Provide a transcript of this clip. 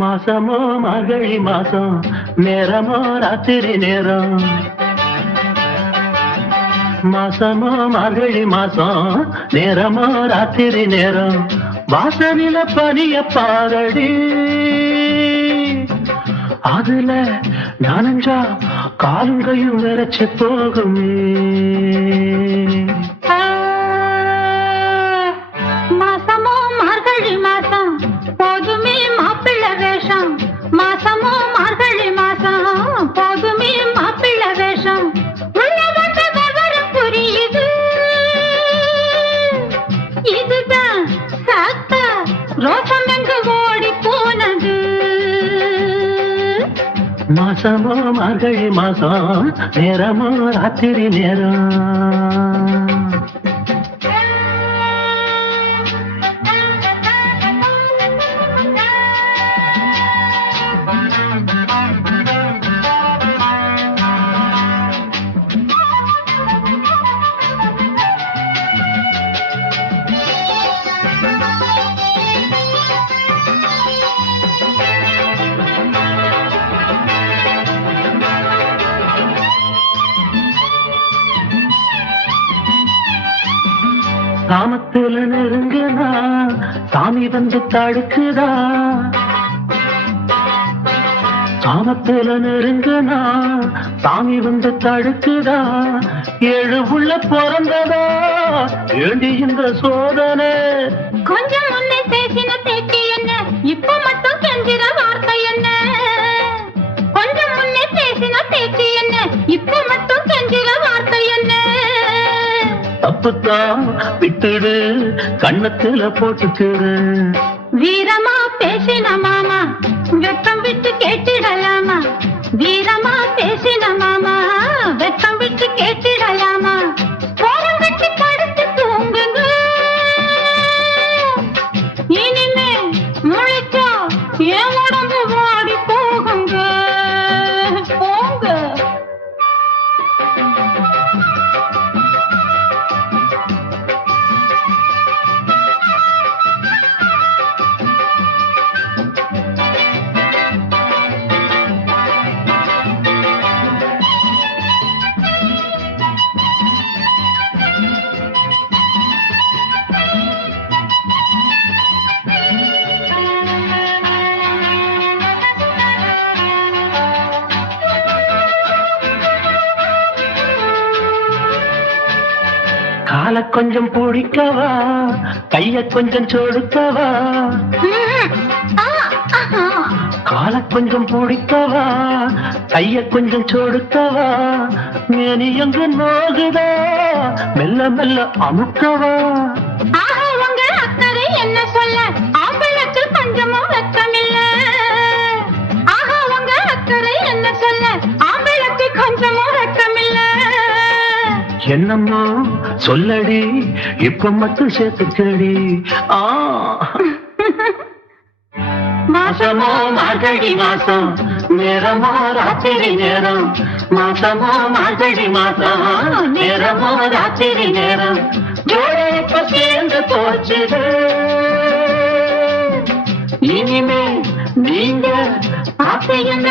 மாசமோ மார்கழி மாசம், நேரமோ ராத்திரி நேரம். மாசமோ மார்கழி மாசம், நேரமோ ராத்திரி நேரம். வாசனில பனிய பாரடி, அதுல நானஞ்சா காலுங்கையும் விரைச்சு போகுமே. மாசமோ மார்கழி மாசம், போதுமே மாப்பிள்ளை வேஷம். மாசமோ மார்கழி மாசம், போதுமே மாப்பிள்ளை வேஷம். உள்ள வந்த விவரம் புரியுது, இதுதான் சாத்தா ரோசம் எங்கு ஓடி போனது. மாசமோ மார்கழி மாசம், நேரமோ ராத்திரி நேரம். காமத்துல நெருங்குதா, சாமி வந்து தடுக்குதா. காமத்துல நெருங்குதா, சாமி வந்து தடுக்குதா. ஏழு உள்ள பிறந்ததா, ஏண்டி இந்த சோதனை. கொஞ்சம் முன்னே பேசின பேச்சு என்ன, இப்ப மட்டும் கெஞ்சிற வார்த்தை என்ன. கொஞ்சம் முன்னே பேசின பேச்சு என்ன, இப்ப மட்டும் கெஞ்சிற வார்த்தை என்ன. தப்புத்தான் விட்டுடு, கண்ணத்துல போட்டுக்கிடு. வீரமா பேசின மாமா, வெட்கம் விட்டு கேட்டிடலாமா. வீரமா பேசின மாமா, வெட்கம் விட்டு கேட்டிடலாமா. போரம் கட்டி படுத்து தூங்குங்க, இனிமே முழிச்சா என் உடம்பு வாடி போகுங்க. போங்க. கால கொஞ்சம் பிடிக்கவா, கைய கொஞ்சம் சொடுக்கவா. கால கொஞ்சம் பிடிக்கவா, கைய கொஞ்சம் சொடுக்கவா. மேனி எங்க நோகுதா, மெல்ல மெல்ல அமுக்கவா. உங்க அக்கறை என்ன சொல்ல, ஆம்பளுக்கு கொஞ்சமும் வெட்கமில்ல. ஆஹா, உங்க அக்கறை என்ன சொல்ல, ஆம்பளுக்கு கொஞ்சமும் வெட்கமில்ல. என்னம்மா சொல்லடி, இப்ப மட்டும் சேர்த்துக்கடி. மாசமோ மார்கழி மாசம், நேரமோ ராத்திரி நேரம். மாசமோ மார்கழி மாசம், நேரமோ ராத்திரி நேரம். ஜோடி இப்ப சேர்ந்து போச்சுது, இனிமே நீங்க ஆசை என்ன